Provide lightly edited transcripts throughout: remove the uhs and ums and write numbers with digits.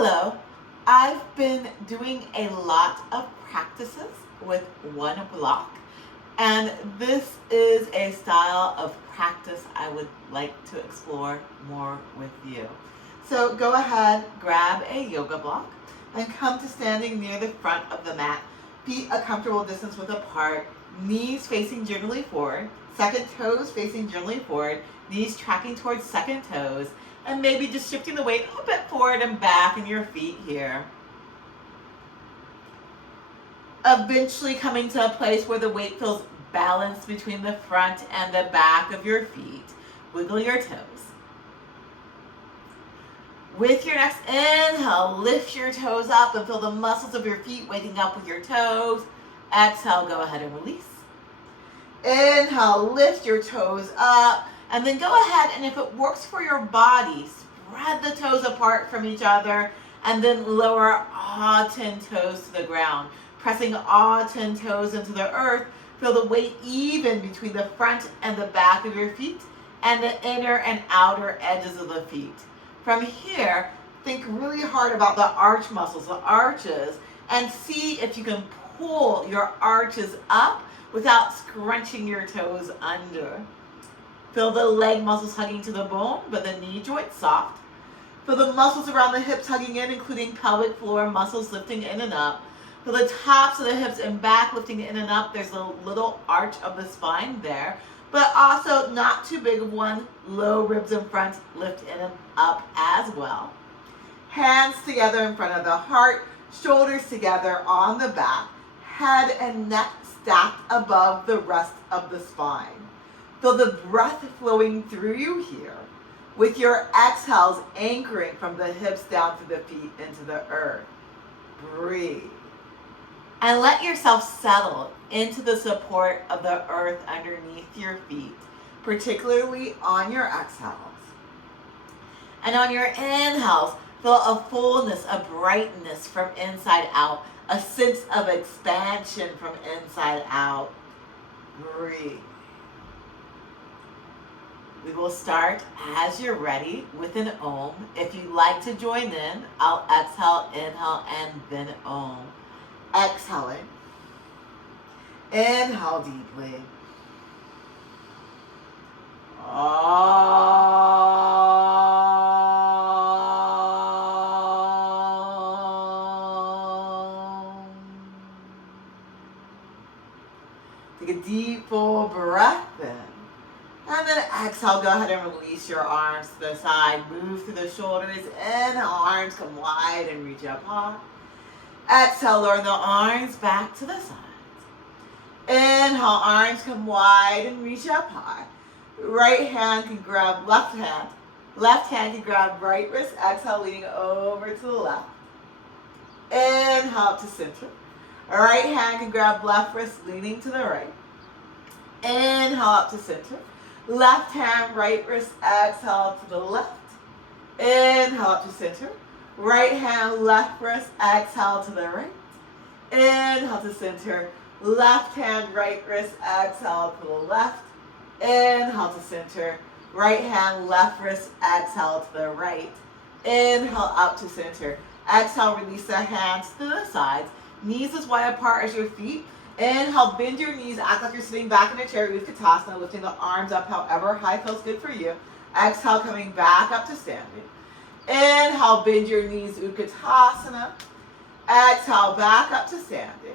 Hello, I've been doing a lot of practices with one block, and this is a style of practice I would like to explore more with you. So go ahead, grab a yoga block, and come to standing near the front of the mat. Feet a comfortable distance width apart, knees facing generally forward, second toes facing generally forward, knees tracking towards second toes, and maybe just shifting the weight a little bit forward and back in your feet here. Eventually coming to a place where the weight feels balanced between the front and the back of your feet. Wiggle your toes. With your next inhale, lift your toes up and feel the muscles of your feet waking up with your toes. Exhale, go ahead and release. Inhale, lift your toes up. And then go ahead and if it works for your body, spread the toes apart from each other and then lower all 10 toes to the ground. Pressing all 10 toes into the earth, feel the weight even between the front and the back of your feet and the inner and outer edges of the feet. From here, think really hard about the arch muscles, the arches, and see if you can pull your arches up without scrunching your toes under. Feel the leg muscles hugging to the bone, but the knee joint soft. Feel the muscles around the hips hugging in, including pelvic floor muscles lifting in and up. Feel the tops of the hips and back lifting in and up. There's a little arch of the spine there, but also not too big of one. Low ribs in front, lift in and up as well. Hands together in front of the heart, shoulders together on the back, head and neck stacked above the rest of the spine. Feel the breath flowing through you here, with your exhales anchoring from the hips down to the feet into the earth. Breathe. And let yourself settle into the support of the earth underneath your feet, particularly on your exhales. And on your inhales, feel a fullness, a brightness from inside out, a sense of expansion from inside out. Breathe. We will start as you're ready with an Om. If you'd like to join in, I'll exhale, inhale, and then Om. Exhaling. Inhale deeply. Take a deep full breath in. And then exhale, go ahead and release your arms to the side. Move through the shoulders. Inhale, arms come wide and reach up high. Exhale, lower the arms back to the sides. Inhale, arms come wide and reach up high. Right hand can grab left hand. Left hand can grab right wrist. Exhale, leaning over to the left. Inhale up to center. Right hand can grab left wrist, leaning to the right. Inhale up to center. Left hand, right wrist, exhale to the left. Inhale up to center. Right hand, left wrist, exhale to the right. Inhale to center. Left hand, right wrist, exhale to the left. Inhale to center. Right hand, left wrist, exhale to the right. Inhale up to center. Exhale, release the hands to the sides. Knees as wide apart as your feet. Inhale, bend your knees, act like you're sitting back in a chair, Utkatasana, lifting the arms up however high feels good for you. Exhale, coming back up to standing. Inhale, bend your knees, Utkatasana. Exhale, back up to standing.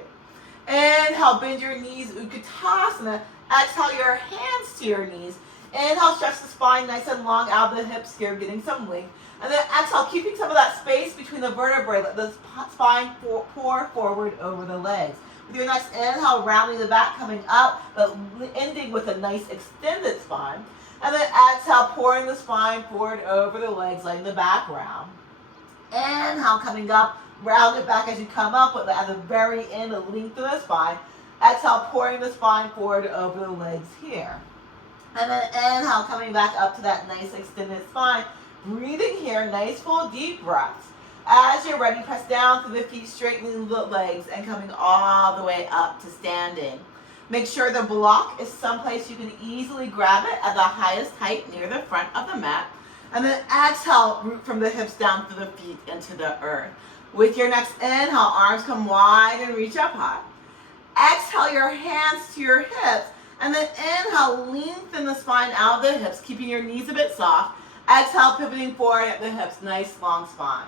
Inhale, bend your knees, Utkatasana. Exhale, your hands to your knees. Inhale, stretch the spine nice and long out of the hips here, getting some length. And then exhale, keeping some of that space between the vertebrae, let the spine pour forward over the legs. With your next inhale, rounding the back, coming up, but ending with a nice extended spine. And then exhale, pouring the spine forward over the legs, letting the back round. Inhale, coming up, round it back as you come up, but at the very end, the length of the spine. Exhale, pouring the spine forward over the legs here. And then inhale, coming back up to that nice extended spine. Breathing here, nice full deep breaths. As you're ready, press down through the feet, straightening the legs and coming all the way up to standing. Make sure the block is someplace you can easily grab it at the highest height near the front of the mat. And then exhale, root from the hips down through the feet into the earth. With your next inhale, arms come wide and reach up high. Exhale your hands to your hips. And then inhale, lengthen the spine out of the hips, keeping your knees a bit soft. Exhale, pivoting forward at the hips, nice long spine.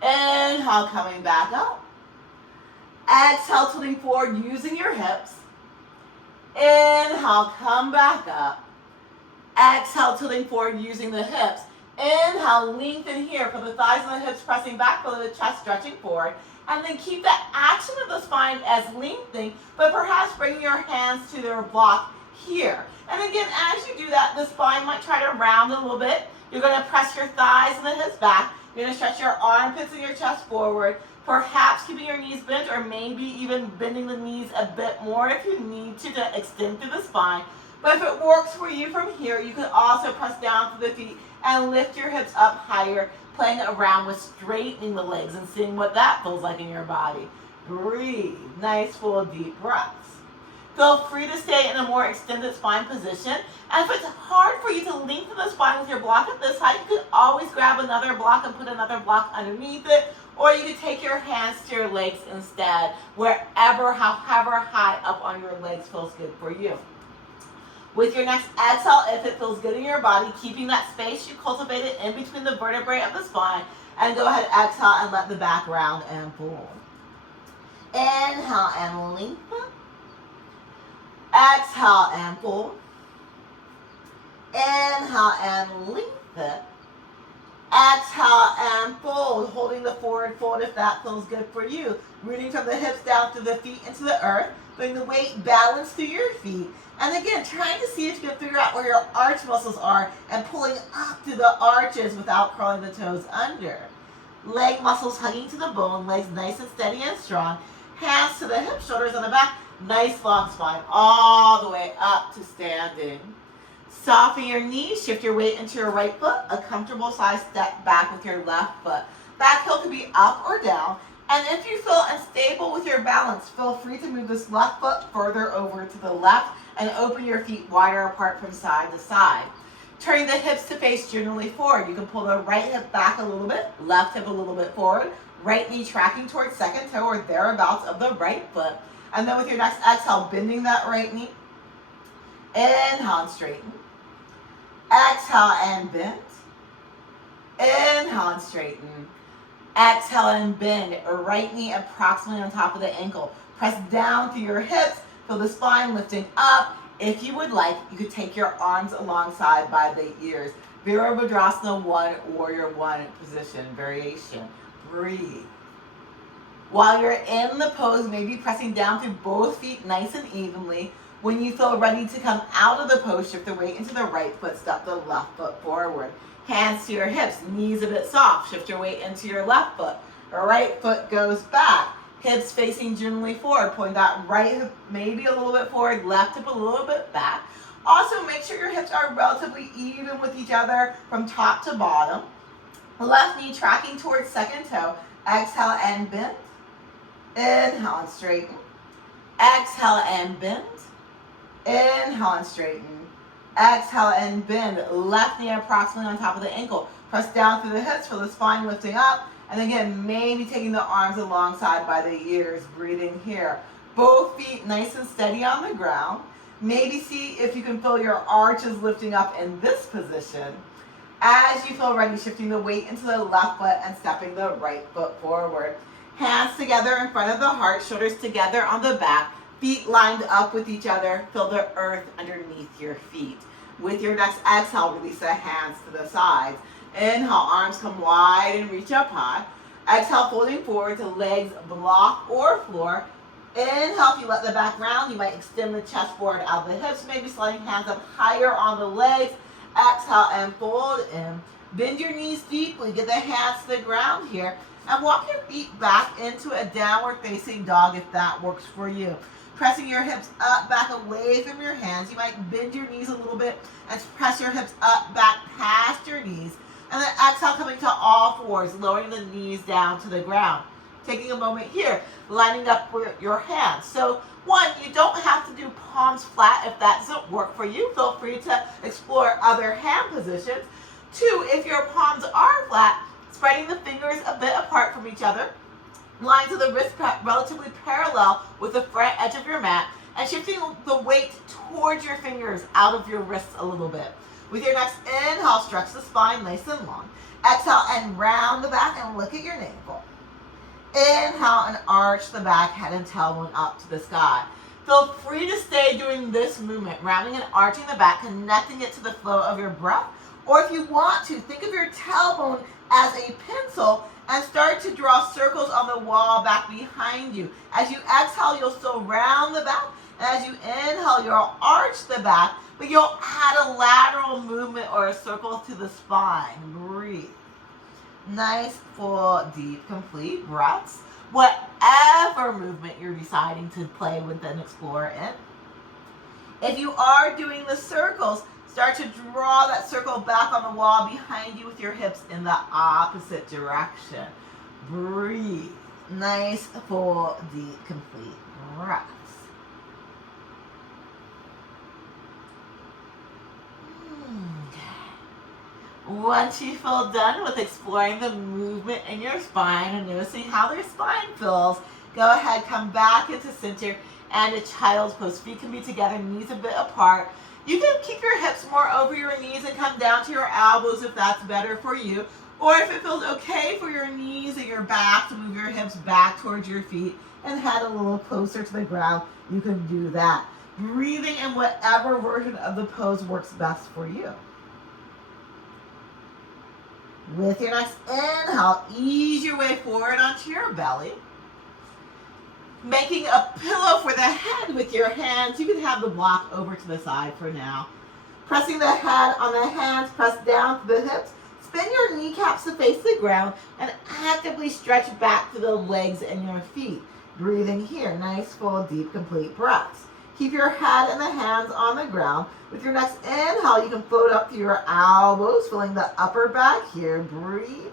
Inhale, coming back up. Exhale, tilting forward using your hips. Inhale, come back up. Exhale, tilting forward using the hips. Inhale, lengthen here for the thighs and the hips pressing back, below the chest stretching forward. And then keep the action of the spine as lengthening, but perhaps bringing your hands to their block here. And again, as you do that, the spine might try to round a little bit. You're going to press your thighs and the hips back. You're going to stretch your armpits and your chest forward, perhaps keeping your knees bent or maybe even bending the knees a bit more if you need to extend through the spine. But if it works for you from here, you can also press down through the feet and lift your hips up higher, playing around with straightening the legs and seeing what that feels like in your body. Breathe. Nice, full, deep breaths. Feel free to stay in a more extended spine position. And if it's hard for you to lengthen the spine with your block at this height, you can always grab another block and put another block underneath it. Or you can take your hands to your legs instead, however high up on your legs feels good for you. With your next exhale, if it feels good in your body, keeping that space you cultivated in between the vertebrae of the spine, and go ahead, exhale, and let the back round and fold. Inhale and lengthen. Exhale and fold. Inhale and lengthen. Exhale and fold, holding the forward fold if that feels good for you. Rooting from the hips down through the feet into the earth. Bring the weight balanced through your feet. And again, trying to see if you can figure out where your arch muscles are and pulling up through the arches without curling the toes under. Leg muscles hugging to the bone, legs nice and steady and strong. Hands to the hips, shoulders on the back. Nice long spine all the way up to standing. Soften your knees, shift your weight into your right foot. A comfortable size step back with your left foot. Back heel can be up or down. And if you feel unstable with your balance, feel free to move this left foot further over to the left and open your feet wider apart from side to side. Turning the hips to face generally forward. You can pull the right hip back a little bit, left hip a little bit forward, right knee tracking towards second toe or thereabouts of the right foot. And then with your next exhale, bending that right knee. Inhale and straighten. Exhale and bend. Inhale and straighten. Exhale and bend. Right knee approximately on top of the ankle. Press down through your hips. Feel the spine lifting up. If you would like, you could take your arms alongside by the ears. Virabhadrasana 1, Warrior 1 position, variation. Breathe. While you're in the pose, maybe pressing down through both feet nice and evenly. When you feel ready to come out of the pose, shift the weight into the right foot, step the left foot forward. Hands to your hips, knees a bit soft. Shift your weight into your left foot. Your right foot goes back. Hips facing generally forward, pulling that right hip maybe a little bit forward, left hip a little bit back. Also, make sure your hips are relatively even with each other from top to bottom. Left knee tracking towards second toe. Exhale and bend. Inhale and straighten. Exhale and bend. Inhale and straighten. Exhale and bend. Left knee approximately on top of the ankle. Press down through the hips, feel the spine lifting up. And again, maybe taking the arms alongside by the ears, breathing here. Both feet nice and steady on the ground. Maybe see if you can feel your arches lifting up in this position. As you feel ready, shifting the weight into the left foot and stepping the right foot forward. Hands together in front of the heart, shoulders together on the back, feet lined up with each other. Feel the earth underneath your feet. With your next exhale, release the hands to the sides. Inhale, arms come wide and reach up high. Exhale, folding forward to legs block or floor. Inhale, if you let the back round, you might extend the chest forward out of the hips, maybe sliding hands up higher on the legs. Exhale and fold in. Bend your knees deeply, get the hands to the ground here, and walk your feet back into a downward facing dog if that works for you. Pressing your hips up, back away from your hands. You might bend your knees a little bit and press your hips up, back past your knees. And then exhale, coming to all fours, lowering the knees down to the ground. Taking a moment here, lining up with your hands. So one, you don't have to do palms flat if that doesn't work for you. Feel free to explore other hand positions. 2, if your palms are flat, spreading the fingers a bit apart from each other. Lines of the wrist relatively parallel with the front edge of your mat, and shifting the weight towards your fingers out of your wrists a little bit. With your next inhale, stretch the spine nice and long. Exhale and round the back and look at your navel. Inhale and arch the back, head and tailbone up to the sky. Feel free to stay doing this movement, rounding and arching the back, connecting it to the flow of your breath. Or if you want to, think of your tailbone as a pencil and start to draw circles on the wall back behind you. As you exhale, you'll still round the back. And as you inhale, you'll arch the back, but you'll add a lateral movement or a circle to the spine. Breathe. Nice, full, deep, complete breaths. Whatever movement you're deciding to play with and explore in. If you are doing the circles, start to draw that circle back on the wall behind you with your hips in the opposite direction. Breathe. Nice, full, deep, complete breaths. Once you feel done with exploring the movement in your spine and noticing how your spine feels, go ahead, come back into center and a child's pose. Feet can be together, knees a bit apart. You can keep your hips more over your knees and come down to your elbows if that's better for you. Or if it feels okay for your knees and your back to move your hips back towards your feet and head a little closer to the ground, you can do that. Breathing in whatever version of the pose works best for you. With your next inhale, ease your way forward onto your belly. Making a pillow for the head with your hands. You can have the block over to the side for now. Pressing the head on the hands, press down to the hips. Spin your kneecaps to face the ground and actively stretch back to the legs and your feet. Breathing here, nice, full, deep, complete breaths. Keep your head and the hands on the ground. With your next inhale, you can float up to your elbows, filling the upper back here. Breathe.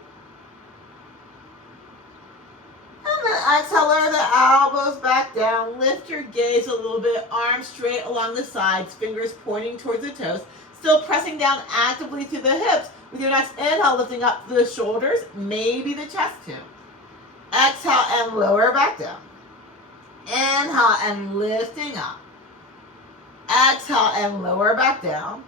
And then exhale, lower the elbows back down. Lift your gaze a little bit, arms straight along the sides, fingers pointing towards the toes. Still pressing down actively to the hips. With your next inhale, lifting up the shoulders, maybe the chest too. Exhale and lower back down. Inhale and lifting up. Exhale and lower back down.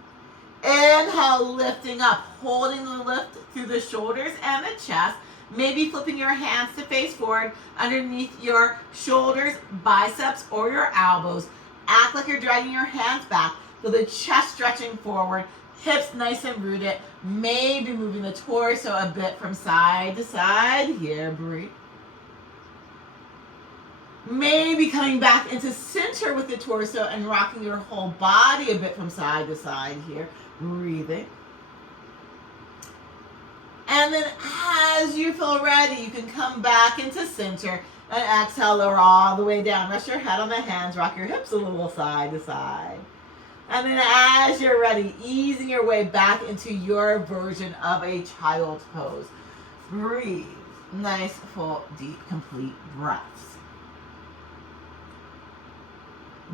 Inhale, lifting up, holding the lift through the shoulders and the chest. Maybe flipping your hands to face forward underneath your shoulders, biceps, or your elbows. Act like you're dragging your hands back. Feel the chest stretching forward, hips nice and rooted. Maybe moving the torso a bit from side to side here. Breathe. Maybe coming back into center with the torso and rocking your whole body a bit from side to side here. Breathing. And then as you feel ready, you can come back into center and exhale, lower all the way down. Rest your head on the hands, rock your hips a little side to side. And then as you're ready, easing your way back into your version of a child's pose. Breathe. Nice, full, deep, complete breaths.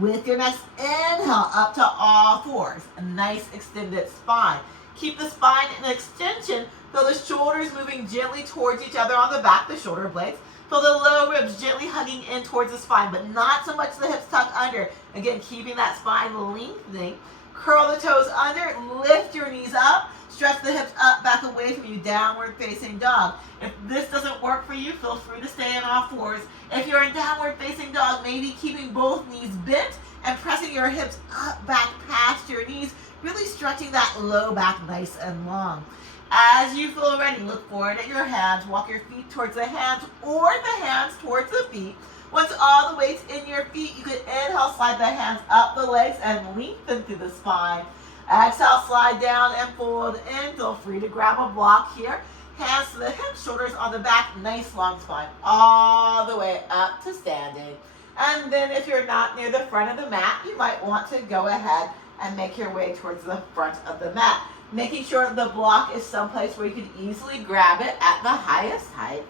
With your next inhale, up to all fours. A nice extended spine. Keep the spine in extension. Feel the shoulders moving gently towards each other on the back, the shoulder blades. Feel the low ribs gently hugging in towards the spine, but not so much the hips tuck under. Again, keeping that spine lengthening. Curl the toes under, lift your knees up. Stretch the hips up, back away from you, downward facing dog. If this doesn't work for you, feel free to stay in all fours. If you're in downward facing dog, maybe keeping both knees bent and pressing your hips up, back past your knees, really stretching that low back nice and long. As you feel ready, look forward at your hands, walk your feet towards the hands or the hands towards the feet. Once all the weight's in your feet, you can inhale, slide the hands up the legs and lengthen through the spine. Exhale, slide down and fold in. Feel free to grab a block here. Hands to the hips, shoulders on the back, nice long spine, all the way up to standing. And then if you're not near the front of the mat, you might want to go ahead and make your way towards the front of the mat. Making sure the block is someplace where you can easily grab it at the highest height.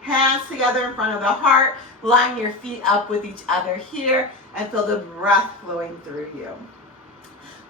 Hands together in front of the heart. Line your feet up with each other here and feel the breath flowing through you.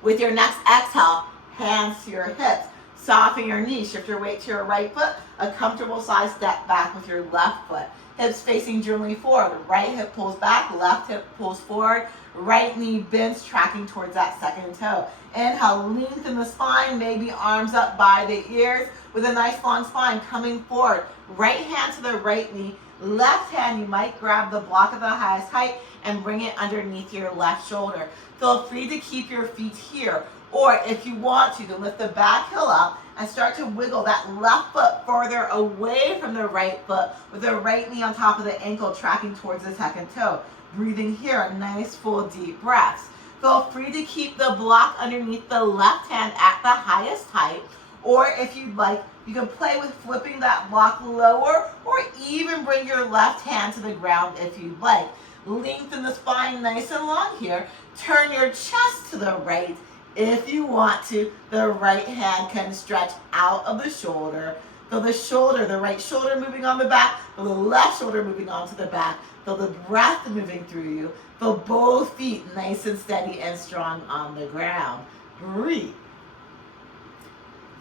With your next exhale, hands to your hips. Soften your knees. Shift your weight to your right foot. A comfortable side step back with your left foot. Hips facing generally forward. Right hip pulls back. Left hip pulls forward. Right knee bends, tracking towards that second toe. Inhale, lengthen the spine. Maybe arms up by the ears with a nice long spine coming forward. Right hand to the right knee. Left hand, you might grab the block of the highest height and bring it underneath your left shoulder. Feel free to keep your feet here. Or if you want to lift the back heel up and start to wiggle that left foot further away from the right foot with the right knee on top of the ankle tracking towards the second toe. Breathing here, nice full deep breaths. Feel free to keep the block underneath the left hand at the highest height. Or if you'd like, you can play with flipping that block lower or even bring your left hand to the ground if you'd like. Lengthen the spine nice and long here. Turn your chest to the right. If you want to, the right hand can stretch out of the shoulder. Feel the shoulder, the right shoulder moving on the back. Feel the left shoulder moving onto the back. Feel the breath moving through you. Feel both feet nice and steady and strong on the ground. Breathe.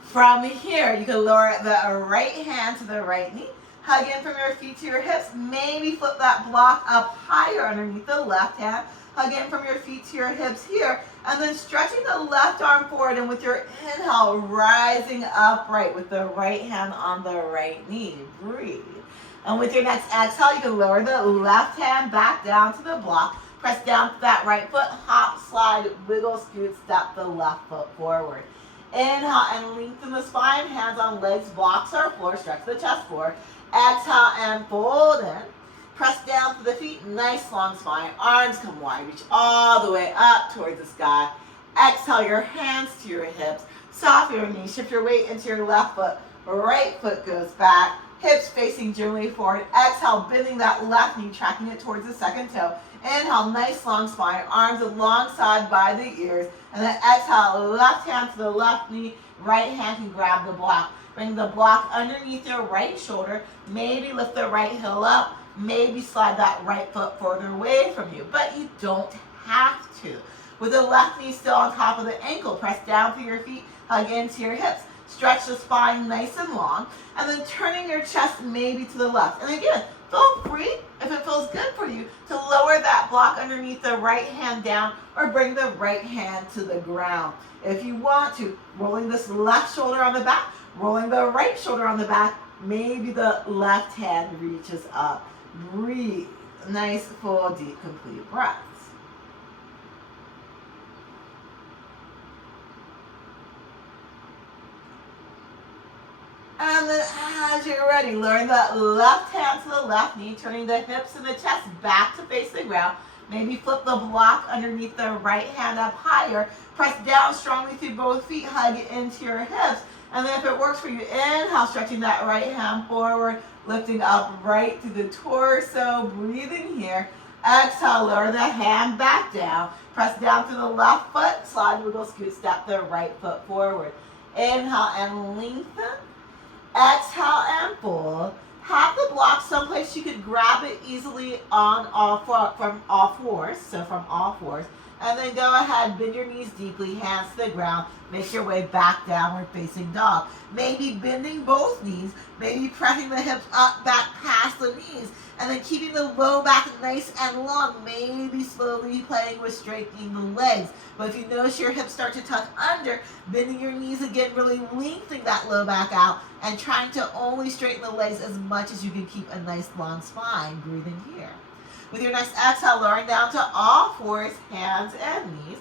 From here, you can lower the right hand to the right knee. Hug in from your feet to your hips. Maybe flip that block up higher underneath the left hand. Hug in from your feet to your hips here. And then stretching the left arm forward, and with your inhale, rising upright with the right hand on the right knee. Breathe. And with your next exhale, you can lower the left hand back down to the block. Press down to that right foot. Hop, slide, wiggle, scoot, step the left foot forward. Inhale and lengthen the spine. Hands on legs, blocks our floor. Stretch the chest forward. Exhale and fold in. Press down to the feet, nice long spine. Arms come wide, reach all the way up towards the sky. Exhale your hands to your hips. Soften your knees, shift your weight into your left foot. Right foot goes back. Hips facing generally forward. Exhale, bending that left knee, tracking it towards the second toe. Inhale, nice long spine. Arms alongside by the ears. And then exhale, left hand to the left knee. Right hand can grab the block. Bring the block underneath your right shoulder. Maybe lift the right heel up. Maybe slide that right foot further away from you, but you don't have to. With the left knee still on top of the ankle, press down through your feet, hug into your hips. Stretch the spine nice and long, and then turning your chest maybe to the left. And again, feel free, if it feels good for you, to lower that block underneath the right hand down or bring the right hand to the ground. If you want to, rolling this left shoulder on the back, rolling the right shoulder on the back, maybe the left hand reaches up. Breathe. Nice, full, deep, complete breaths. And then as you're ready, lower the left hand to the left knee, turning the hips and the chest back to face the ground. Maybe flip the block underneath the right hand up higher. Press down strongly through both feet, hug it into your hips. And then if it works for you, inhale, stretching that right hand forward, lifting up right through the torso, breathing here. Exhale, lower the hand back down. Press down through the left foot, slide, wiggle, scoot, step the right foot forward. Inhale and lengthen. Exhale and fold. Have the block someplace you could grab it easily on from all fours, so from all fours. And then go ahead, bend your knees deeply, hands to the ground. Make your way back downward facing dog. Maybe bending both knees, maybe pressing the hips up, back past the knees, and then keeping the low back nice and long. Maybe slowly playing with straightening the legs. But if you notice your hips start to tuck under, bending your knees again, really lengthening that low back out, and trying to only straighten the legs as much as you can keep a nice long spine. Breathing here. With your next exhale, lowering down to all fours, hands and knees.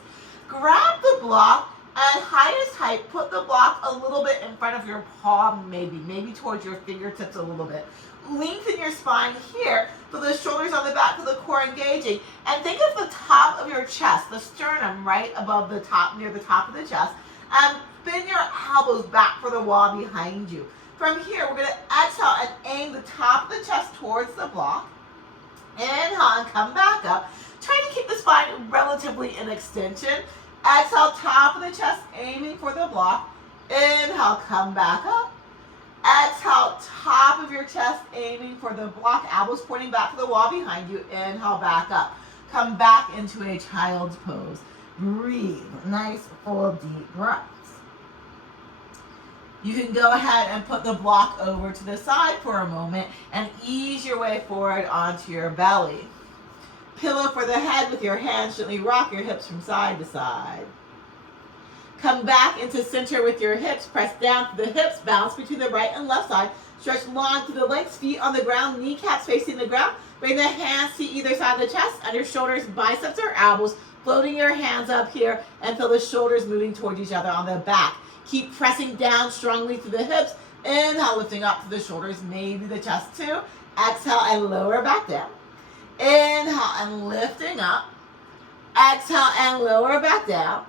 Grab the block at highest height. Put the block a little bit in front of your palm, maybe towards your fingertips a little bit. Lengthen your spine here, so the shoulders on the back of the core engaging. And think of the top of your chest, the sternum right above the top, near the top of the chest. And bend your elbows back for the wall behind you. From here, we're going to exhale and aim the top of the chest towards the block. Inhale and come back up. Try to keep the spine relatively in extension. Exhale, top of the chest, aiming for the block. Inhale, come back up. Exhale, top of your chest, aiming for the block. Elbows pointing back to the wall behind you. Inhale, back up. Come back into a child's pose. Breathe. Nice, full, deep breaths. You can go ahead and put the block over to the side for a moment and ease your way forward onto your belly. Pillow for the head with your hands, gently rock your hips from side to side. Come back into center with your hips, press down to the hips, balance between the right and left side. Stretch long through the legs, feet on the ground, kneecaps facing the ground. Bring the hands to either side of the chest, under shoulders, biceps, or elbows. Floating your hands up here and feel the shoulders moving toward each other on the back. Keep pressing down strongly through the hips. Inhale, lifting up to the shoulders, maybe the chest too. Exhale and lower back down. Inhale and lifting up. Exhale and lower back down.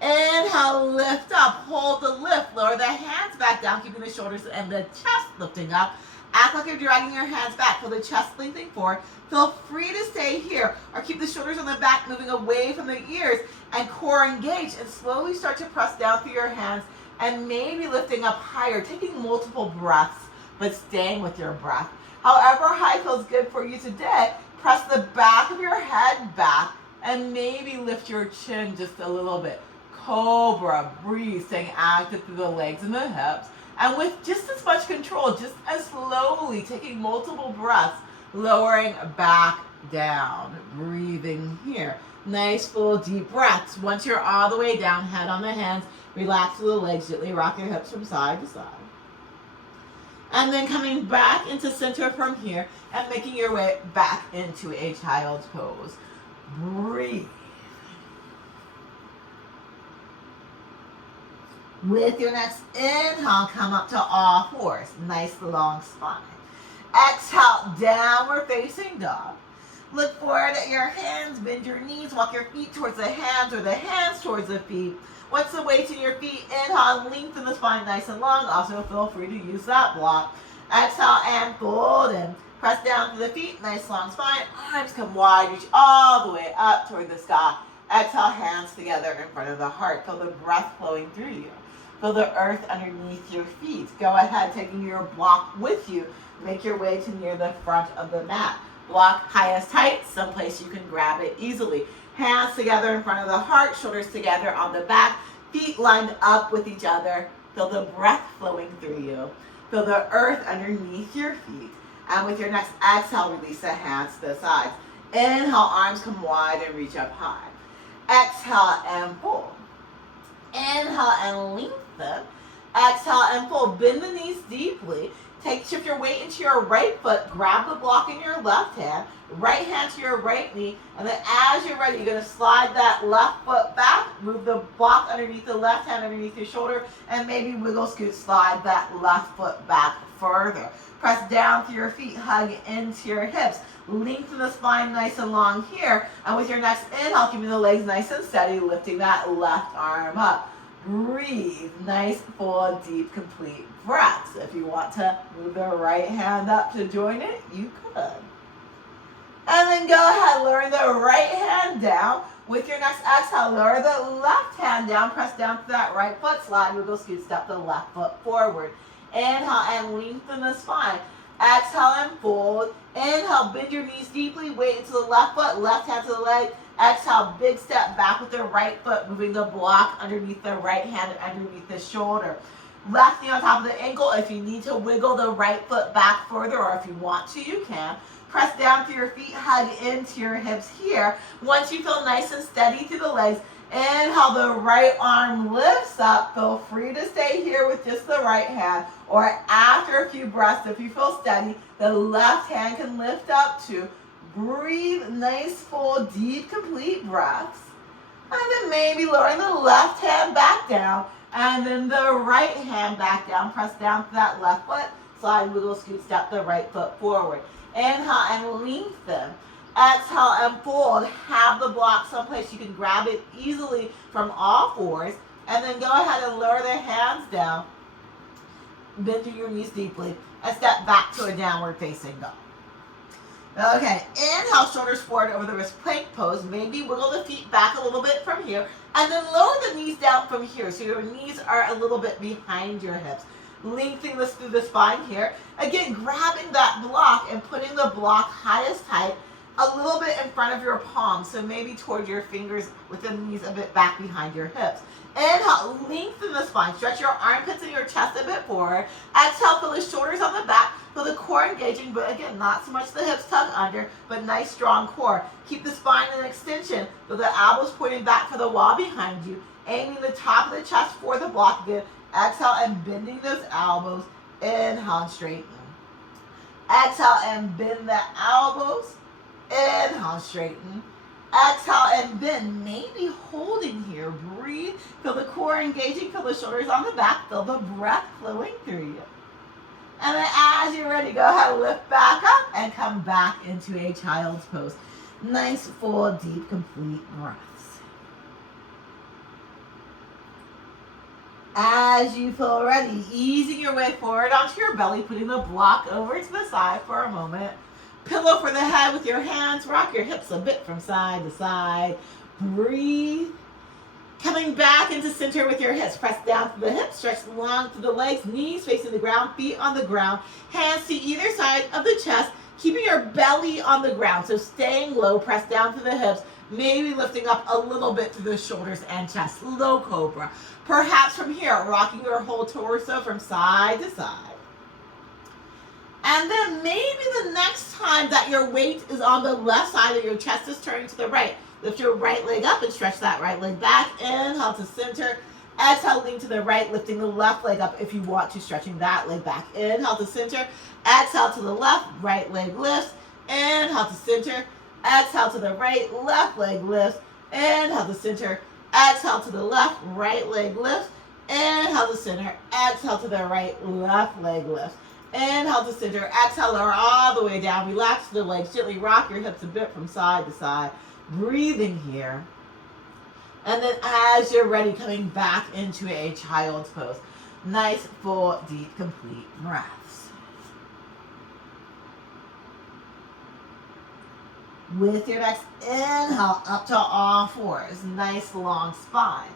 Inhale, lift up, hold the lift, lower the hands back down, keeping the shoulders and the chest lifting up. Act like you're dragging your hands back, feel the chest lengthening forward. Feel free to stay here or keep the shoulders on the back moving away from the ears and core engaged, and slowly start to press down through your hands and maybe lifting up higher, taking multiple breaths, but staying with your breath. However high feels good for you today, press the back of your head back and maybe lift your chin just a little bit. Cobra, breathe, staying active through the legs and the hips. And with just as much control, just as slowly, taking multiple breaths, lowering back down, breathing here. Nice full deep breaths. Once you're all the way down, head on the hands, relax through the legs, gently rock your hips from side to side. And then coming back into center from here and making your way back into a child's pose. Breathe. With your next inhale, come up to all fours. Nice long spine. Exhale, downward facing dog. Look forward at your hands, bend your knees, walk your feet towards the hands or the hands towards the feet. Once the weight in your feet, inhale, lengthen the spine nice and long. Also feel free to use that block. Exhale and fold in. Press down to the feet, nice long spine. Arms come wide, reach all the way up toward the sky. Exhale, hands together in front of the heart. Feel the breath flowing through you. Feel the earth underneath your feet. Go ahead, taking your block with you. Make your way to near the front of the mat. Block highest height, someplace you can grab it easily. Hands together in front of the heart, shoulders together on the back, feet lined up with each other. Feel the breath flowing through you. Feel the earth underneath your feet. And with your next exhale, release the hands to the sides. Inhale, arms come wide and reach up high. Exhale and fold. Inhale and lengthen. Exhale and fold. Bend the knees deeply. Shift your weight into your right foot. Grab the block in your left hand. Right hand to your right knee. And then as you're ready, you're going to slide that left foot back. Move the block underneath the left hand, underneath your shoulder. And maybe wiggle, scoot, slide that left foot back further. Press down through your feet. Hug into your hips. Lengthen the spine nice and long here. And with your next inhale, keeping the legs nice and steady, lifting that left arm up. Breathe. Nice, full, deep, complete breaths. If you want to move the right hand up to join it, you could. And then go ahead, lower the right hand down. With your next exhale, lower the left hand down. Press down to that right foot. Slide, wiggle, scoot, step the left foot forward. Inhale and lengthen the spine. Exhale and fold. Inhale, bend your knees deeply. Weight into the left foot, left hand to the leg. Exhale, big step back with the right foot, moving the block underneath the right hand and underneath the shoulder. Left knee on top of the ankle. If you need to wiggle the right foot back further, or if you want to, you can. Press down through your feet, hug into your hips here. Once you feel nice and steady through the legs, inhale, the right arm lifts up. Feel free to stay here with just the right hand, or after a few breaths, if you feel steady, the left hand can lift up too. Breathe, nice, full, deep, complete breaths. And then maybe lowering the left hand back down, and then the right hand back down. Press down to that left foot. Slide, wiggle, scoot, step the right foot forward. Inhale and lengthen. Exhale and fold. Have the block someplace you can grab it easily from all fours. And then go ahead and lower the hands down. Bend your knees deeply. And step back to a downward facing dog. Okay, inhale, shoulders forward over the wrist plank pose. Maybe wiggle the feet back a little bit from here. And then lower the knees down from here so your knees are a little bit behind your hips. Lengthening this through the spine here. Again, grabbing that block and putting the block highest height. a little bit in front of your palm, so maybe toward your fingers with the knees a bit back behind your hips. Inhale, lengthen the spine, stretch your armpits and your chest a bit forward. Exhale, feel the shoulders on the back, feel the core engaging, but again, not so much the hips tuck under, but nice strong core. Keep the spine in extension, feel the elbows pointing back for the wall behind you, aiming the top of the chest for the block again. Exhale and bending those elbows. Inhale and straighten. Exhale and bend the elbows. Inhale and straighten. Exhale and bend, maybe holding here. Breathe, feel the core engaging, feel the shoulders on the back, feel the breath flowing through you. And then as you're ready, go ahead, lift back up and come back into a child's pose. Nice, full, deep, complete breaths. As you feel ready, easing your way forward onto your belly, putting the block over to the side for a moment. Pillow for the head with your hands. Rock your hips a bit from side to side. Breathe. Coming back into center with your hips. Press down through the hips. Stretch long through the legs. Knees facing the ground. Feet on the ground. Hands to either side of the chest. Keeping your belly on the ground. So staying low. Press down through the hips. Maybe lifting up a little bit through the shoulders and chest. Low cobra. Perhaps from here, rocking your whole torso from side to side. And then maybe the next time that your weight is on the left side of your chest is turning to the right. Lift your right leg up and stretch that right leg back. Inhale to center. Exhale, lean to the right, lifting the left leg up if you want to, stretching that leg back. Inhale to center. Exhale to the left, right leg lifts. Inhale to center. Exhale to the right, left leg lifts. Inhale to center. Exhale to the left, right leg lifts. Inhale to center. Exhale to the right, left leg lifts. Inhale to center. Exhale, lower all the way down. Relax the legs. Gently rock your hips a bit from side to side. Breathing here. And then as you're ready, coming back into a child's pose. Nice, full, deep, complete breaths. With your next inhale, up to all fours. Nice, long spine.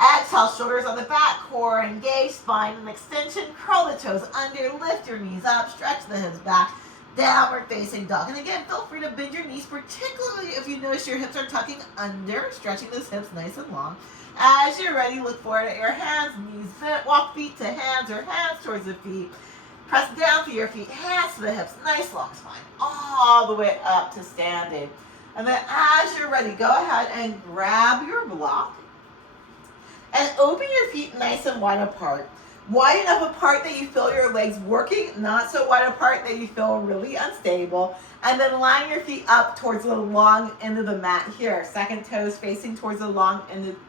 Exhale, shoulders on the back, core engaged, spine in extension. Curl the toes under, lift your knees up, stretch the hips back. Downward facing dog. And again, feel free to bend your knees, particularly if you notice your hips are tucking under, stretching those hips nice and long. As you're ready, look forward at your hands, knees bent, walk feet to hands or hands towards the feet. Press down through your feet, hands to the hips, nice long spine, all the way up to standing. And then as you're ready, go ahead and grab your block and open your feet nice and wide apart. Wide enough apart that you feel your legs working, not so wide apart that you feel really unstable. And then line your feet up towards the long end of the mat here. Second toes facing towards the long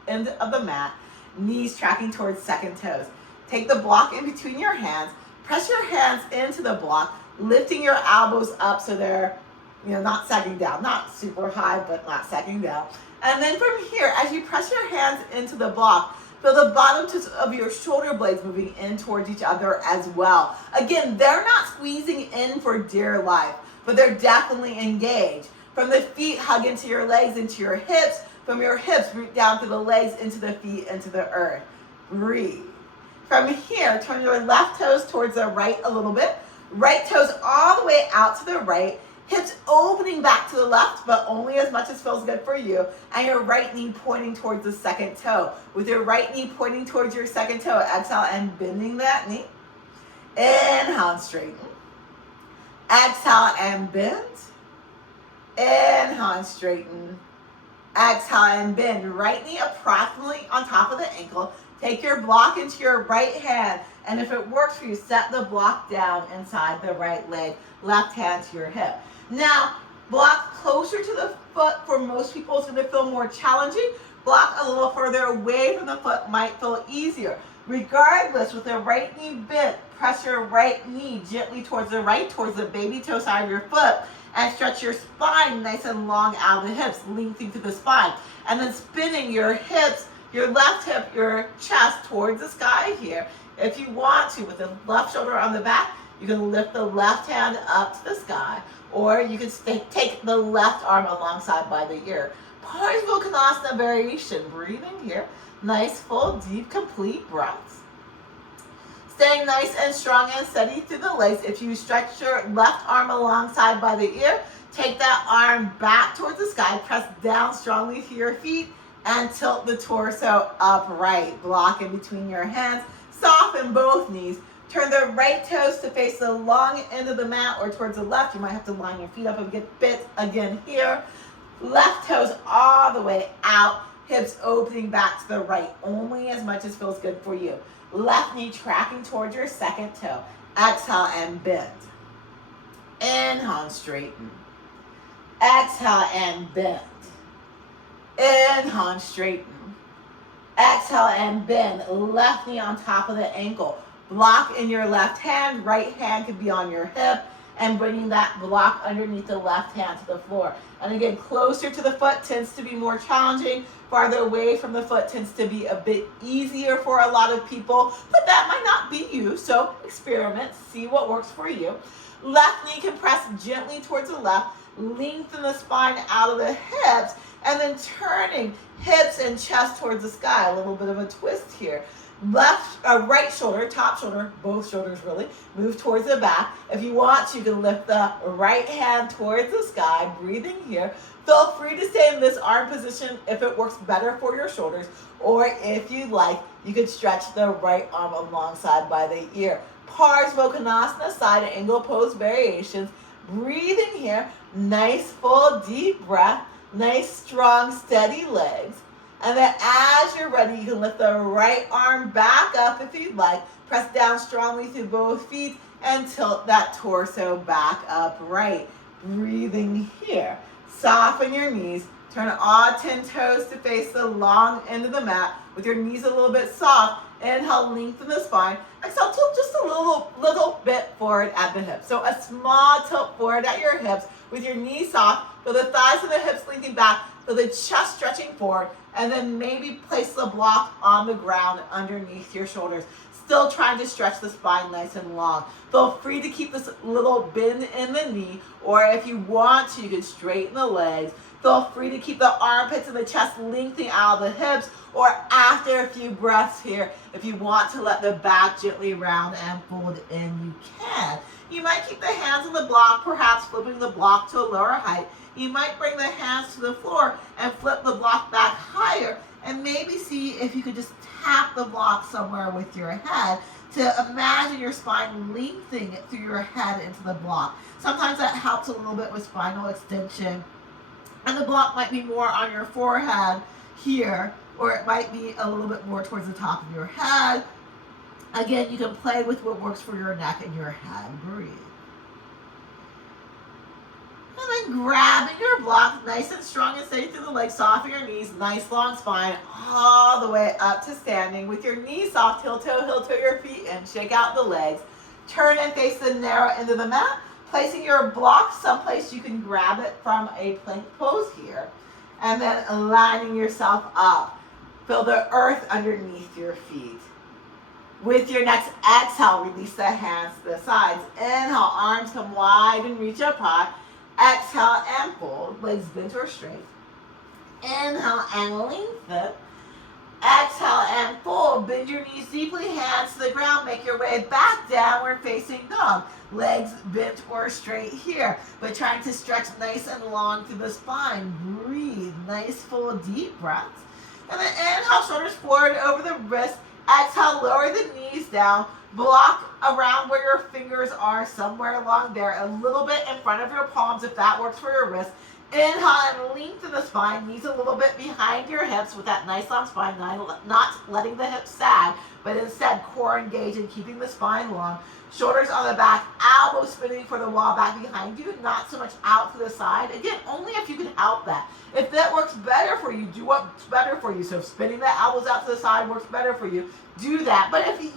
end of the mat. Knees tracking towards second toes. Take the block in between your hands. Press your hands into the block, lifting your elbows up so they're not sagging down. Not super high, but not sagging down. And then from here, as you press your hands into the block, feel the bottom of your shoulder blades moving in towards each other as well. Again, they're not squeezing in for dear life, but they're definitely engaged. From the feet, hug into your legs, into your hips. From your hips, root down through the legs, into the feet, into the earth. Breathe. From here, turn your left toes towards the right a little bit. Right toes all the way out to the right. Hips opening back to the left, but only as much as feels good for you. And your right knee pointing towards the second toe. With your right knee pointing towards your second toe, exhale and bending that knee. Inhale and straighten. Exhale and bend. Inhale and straighten. Exhale and bend. Right knee approximately on top of the ankle. Take your block into your right hand. And if it works for you, set the block down inside the right leg. Left hand to your hip. Now, block closer to the foot for most people is going to feel more challenging. Block a little further away from the foot might feel easier. Regardless, with the right knee bent, press your right knee gently towards the right, towards the baby toe side of your foot, and stretch your spine nice and long out of the hips, lengthening through the spine. And then spinning your hips, your left hip, your chest towards the sky here. If you want to, with the left shoulder on the back, you can lift the left hand up to the sky, or you can take the left arm alongside by the ear. Parsva Konasana variation. Breathing here. Nice, full, deep, complete breaths. Staying nice and strong and steady through the legs. If you stretch your left arm alongside by the ear, Take that arm back towards the sky, press down strongly to your feet, and tilt the torso upright. Block in between your hands, soften both knees. Turn the right toes to face the long end of the mat or towards the left. You might have to line your feet up a bit again here. Left toes all the way out, hips opening back to the right, only as much as feels good for you. Left knee tracking towards your second toe. Exhale and bend. Inhale and straighten. Exhale and bend. Inhale and straighten. Exhale and bend. Left knee on top of the ankle. Block in your left hand. Right hand could be on your hip. And bringing that block underneath the left hand to the floor. And again, closer to the foot tends to be more challenging. Farther away from the foot tends to be a bit easier for a lot of people. But that might not be you. So experiment. See what works for you. Left knee can press gently towards the left. Lengthen the spine out of the hips. And then turning hips and chest towards the sky. A little bit of a twist here. Right shoulder, top shoulder, both shoulders really, move towards the back. If you want to, you can lift the right hand towards the sky, breathing here. Feel free to stay in this arm position if it works better for your shoulders, or if you'd like, you could stretch the right arm alongside by the ear. Parsvakonasana, side angle pose variations. Breathing here, nice full deep breath, nice strong steady legs. And then as you're ready, you can lift the right arm back up if you'd like. Press down strongly through both feet and tilt that torso back upright. Breathing here. Soften your knees. Turn all 10 toes to face the long end of the mat with your knees a little bit soft. Inhale, lengthen the spine. Exhale, tilt just a little bit forward at the hips. So a small tilt forward at your hips with your knees soft. Feel the thighs and the hips leaning back. Feel the chest stretching forward. And then maybe place the block on the ground underneath your shoulders. Still trying to stretch the spine nice and long. Feel free to keep this little bend in the knee, or if you want to, you can straighten the legs. Feel free to keep the armpits and the chest lengthening out of the hips, or after a few breaths here, if you want to let the back gently round and fold in, you can. You might keep the hands on the block, perhaps flipping the block to a lower height. You might bring the hands to the floor and flip the block back higher, and maybe see if you could just tap the block somewhere with your head to imagine your spine lengthening it through your head into the block. Sometimes that helps a little bit with spinal extension. And the block might be more on your forehead here, or it might be a little bit more towards the top of your head. Again, you can play with what works for your neck and your head. Breathe. And then grabbing your block nice and strong and steady through the legs, soften your knees, nice long spine, all the way up to standing. With your knees soft, heel toe your feet in, shake out the legs. Turn and face the narrow end of the mat. Placing your block someplace you can grab it from a plank pose here. And then aligning yourself up. Feel the earth underneath your feet. With your next exhale, release the hands to the sides. Inhale, arms come wide and reach up high. Exhale and fold, legs bent or straight. Inhale and lengthen. Exhale and fold. Bend your knees deeply, hands to the ground. Make your way back, downward facing dog. Legs bent or straight here, but trying to stretch nice and long through the spine. Breathe, nice full deep breaths. And then inhale, shoulders forward over the wrist. Exhale, lower the knees down. Block around where your fingers are, somewhere along there, a little bit in front of your palms if that works for your wrist. Inhale and lengthen the spine, knees a little bit behind your hips with that nice long spine, not letting the hips sag, but instead core engaged and keeping the spine long. Shoulders on the back, elbows spinning for the wall back behind you, not so much out to the side. Again, only if you can help that. If that works better for you, do what's better for you. So if spinning the elbows out to the side works better for you, do that. But if you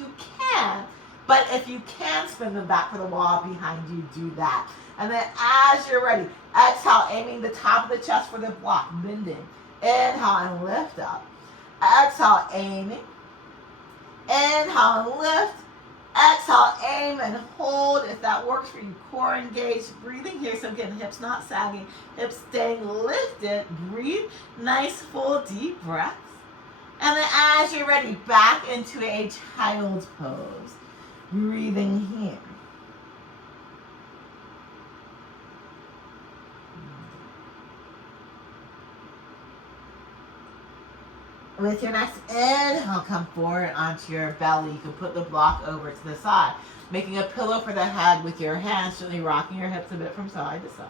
can spin them back for the wall behind you, do that. And then as you're ready, exhale, aiming the top of the chest for the block, bending. Inhale and lift up. Exhale, aiming. Inhale and lift. Exhale, aim and hold. If that works for you, core engaged, breathing here. So again, hips not sagging, hips staying lifted. Breathe, nice full deep breaths. And then as you're ready, back into a child's pose. Breathing here. with your next inhale, come forward onto your belly. You can put the block over to the side, making a pillow for the head with your hands, gently rocking your hips a bit from side to side.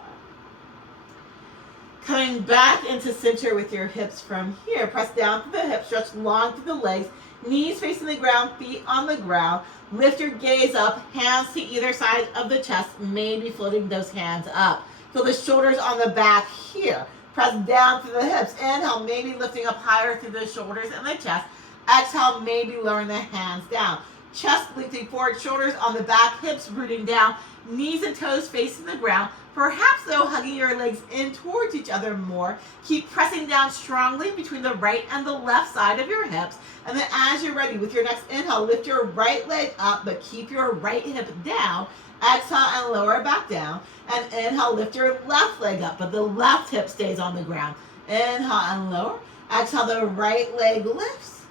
Coming back into center with your hips from here. Press down through the hips, stretch long through the legs, knees facing the ground, feet on the ground. Lift your gaze up, hands to either side of the chest, maybe floating those hands up. Feel the shoulders on the back here. Press down through the hips. Inhale, maybe lifting up higher through the shoulders and the chest. Exhale, maybe lowering the hands down. Chest lifting forward, shoulders on the back, hips rooting down, knees and toes facing the ground. Perhaps, though, hugging your legs in towards each other more. Keep pressing down strongly between the right and the left side of your hips. And then as you're ready, with your next inhale, lift your right leg up, but keep your right hip down. Exhale and lower back down. And inhale, lift your left leg up, but the left hip stays on the ground. Inhale and lower. Exhale, the right leg lifts.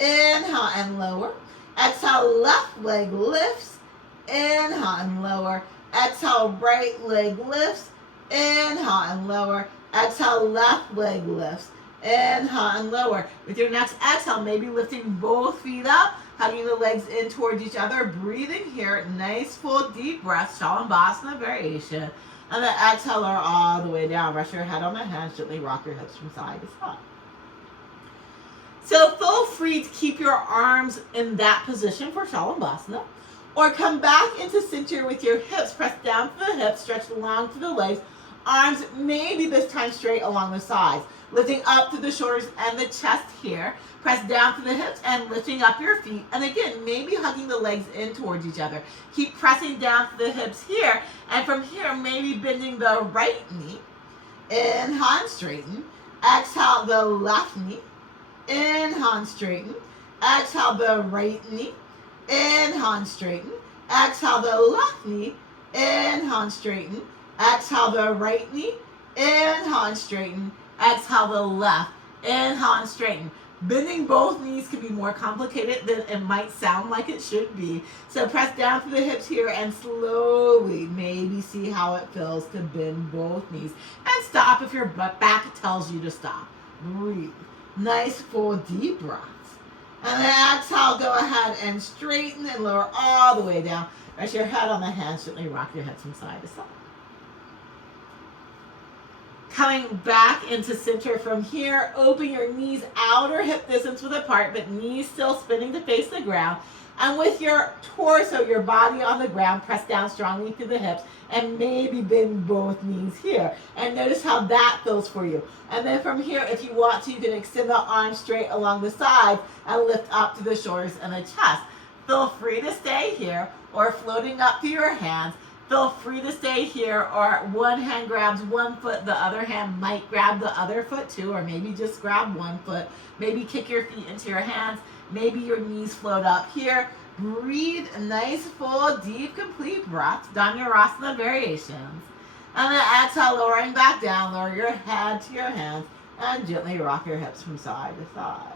Inhale and lower. Exhale, left leg lifts. Inhale and lower. Exhale, right leg lifts. Inhale and lower. Exhale, left leg lifts. Inhale and lower. With your next exhale, maybe lifting both feet up, hugging the legs in towards each other, breathing here. Nice full deep breath, Shalabhasana variation. And then exhale all the way down. Rest your head on the hands, gently rock your hips from side to side. So feel free to keep your arms in that position for Shalabhasana. Or come back into center with your hips. Press down to the hips, stretch long to the legs. Arms maybe this time straight along the sides. Lifting up to the shoulders and the chest here. Press down to the hips and lifting up your feet. And again, maybe hugging the legs in towards each other. Keep pressing down to the hips here. And from here, maybe bending the right knee. Inhale and straighten. Exhale the left knee. Inhale and straighten. Exhale the right knee. Inhale and straighten. Exhale the left knee. Inhale and straighten. Exhale the right knee. Inhale and straighten. Exhale the left. Inhale and straighten. Bending both knees can be more complicated than it might sound like it should be. So press down through the hips here and slowly maybe see how it feels to bend both knees. And stop if your back tells you to stop. Breathe. Nice full deep breaths. And then exhale, go ahead and straighten and lower all the way down. Rest your head on the hands, gently rock your head from side to side. Coming back into center from here, open your knees outer hip distance width apart, but knees still spinning to face the ground. And with your torso, your body on the ground, press down strongly through the hips and maybe bend both knees here. And notice how that feels for you. And then from here, if you want to, you can extend the arms straight along the sides and lift up to the shoulders and the chest. Feel free to stay here or floating up to your hands. Feel free to stay here, or one hand grabs one foot, the other hand might grab the other foot too, or maybe just grab one foot. Maybe kick your feet into your hands. Maybe your knees float up here. Breathe nice, full, deep, complete breaths. Dhanurasana variations. And then exhale, lowering back down. Lower your head to your hands and gently rock your hips from side to side.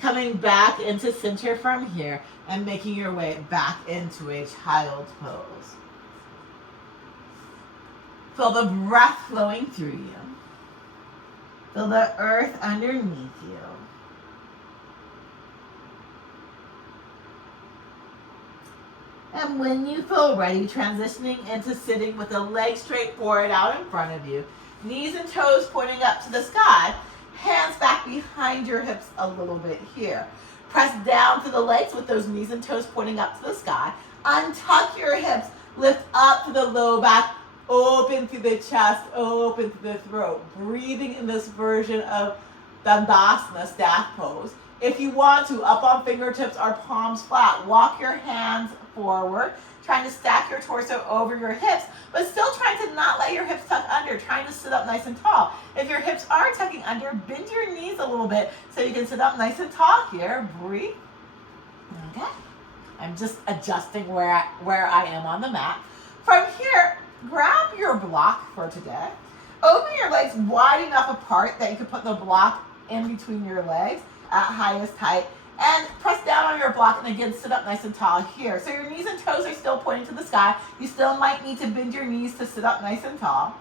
Coming back into center from here and making your way back into a child's pose. Feel the breath flowing through you. Feel the earth underneath you. And when you feel ready, transitioning into sitting with the legs straight forward out in front of you, knees and toes pointing up to the sky, hands back behind your hips a little bit here. Press down to the legs with those knees and toes pointing up to the sky. Untuck your hips, lift up to the low back, open through the chest, open through the throat. Breathing in this version of Dandasana, staff pose. If you want to, up on fingertips or palms flat, walk your hands forward, trying to stack your torso over your hips, but still trying to not let your hips tuck under, trying to sit up nice and tall. If your hips are tucking under, bend your knees a little bit so you can sit up nice and tall here. Breathe. Okay. I'm just adjusting where I am on the mat. From here, grab your block for today. Open your legs wide enough apart that you can put the block in between your legs at highest height. And press down on your block and again sit up nice and tall here. So your knees and toes are still pointing to the sky. You still might need to bend your knees to sit up nice and tall.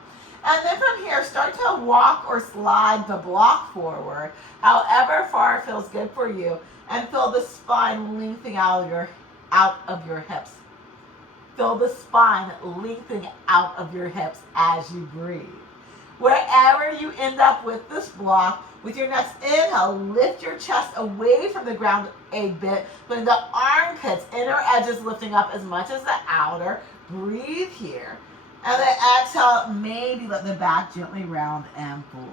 And then from here, start to walk or slide the block forward, however far feels good for you, and feel the spine lengthening out of your hips. Feel the spine lengthening out of your hips as you breathe. Wherever you end up with this block, with your next inhale, lift your chest away from the ground a bit, putting the armpits, inner edges lifting up as much as the outer. Breathe here. And then exhale, maybe let the back gently round and fold.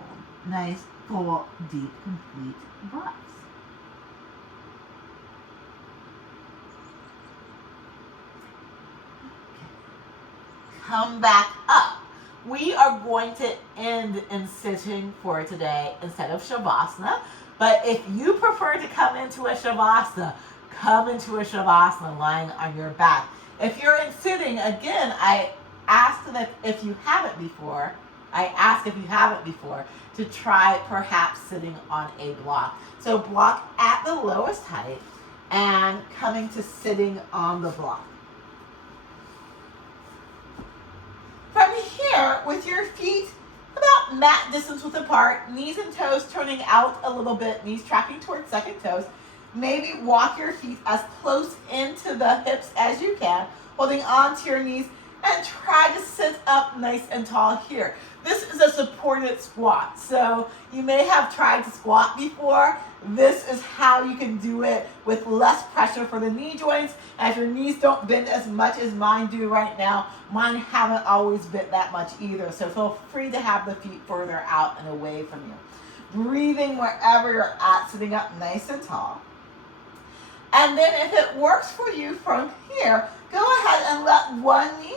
Nice, full, deep, complete breaths. Come back up. We are going to end in sitting for today instead of Shavasana. But if you prefer to come into a Shavasana, come into a Shavasana lying on your back. If you're in sitting, again, I ask if you haven't before, to try perhaps sitting on a block. So block at the lowest height and coming to sitting on the block. From here, with your feet about mat distance width apart, knees and toes turning out a little bit, knees tracking towards second toes, maybe walk your feet as close into the hips as you can, holding on to your knees, and try to sit up nice and tall here. This is a supported squat, so you may have tried to squat before. This is how you can do it with less pressure for the knee joints. And if your knees don't bend as much as mine do right now, mine haven't always bent that much either. So feel free to have the feet further out and away from you. Breathing wherever you're at, sitting up nice and tall. And then if it works for you from here, go ahead and let one knee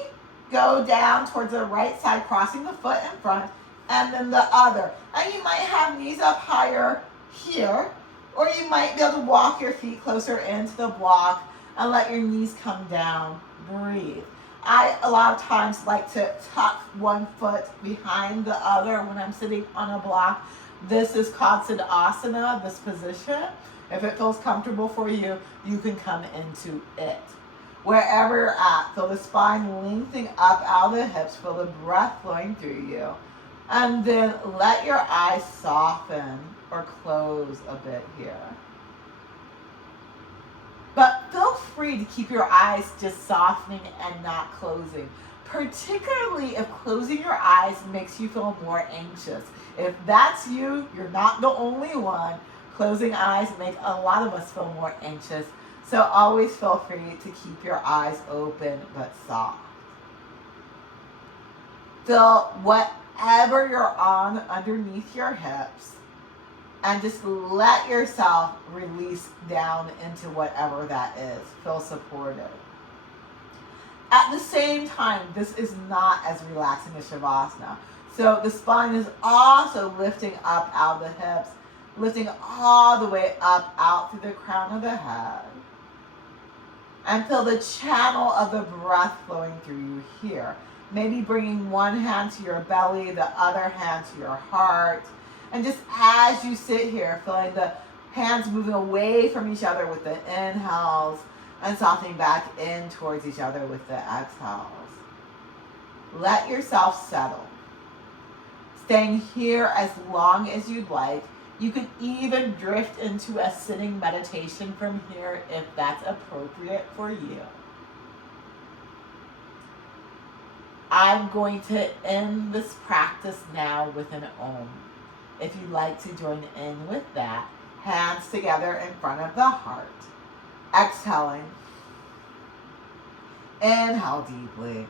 go down towards the right side, crossing the foot in front, and then the other. And you might have knees up higher here, or you might be able to walk your feet closer into the block and let your knees come down. Breathe. I, a lot of times, like to tuck one foot behind the other when I'm sitting on a block. This is called Siddhasana, this position. If it feels comfortable for you, you can come into it. Wherever you're at, feel the spine lengthening up out of the hips, feel the breath flowing through you. And then let your eyes soften or close a bit here. But feel free to keep your eyes just softening and not closing, particularly if closing your eyes makes you feel more anxious. If that's you, you're not the only one. Closing eyes make a lot of us feel more anxious. So always feel free to keep your eyes open but soft. Feel whatever you're on underneath your hips and just let yourself release down into whatever that is. Feel supported. At the same time, this is not as relaxing as Shavasana. So the spine is also lifting up out of the hips, lifting all the way up out through the crown of the head. And feel the channel of the breath flowing through you here. Maybe bringing one hand to your belly, the other hand to your heart. And just as you sit here, feeling the hands moving away from each other with the inhales and softening back in towards each other with the exhales. Let yourself settle. Staying here as long as you'd like. You could even drift into a sitting meditation from here if that's appropriate for you. I'm going to end this practice now with an Om. If you'd like to join in with that, hands together in front of the heart. Exhaling. Inhale deeply.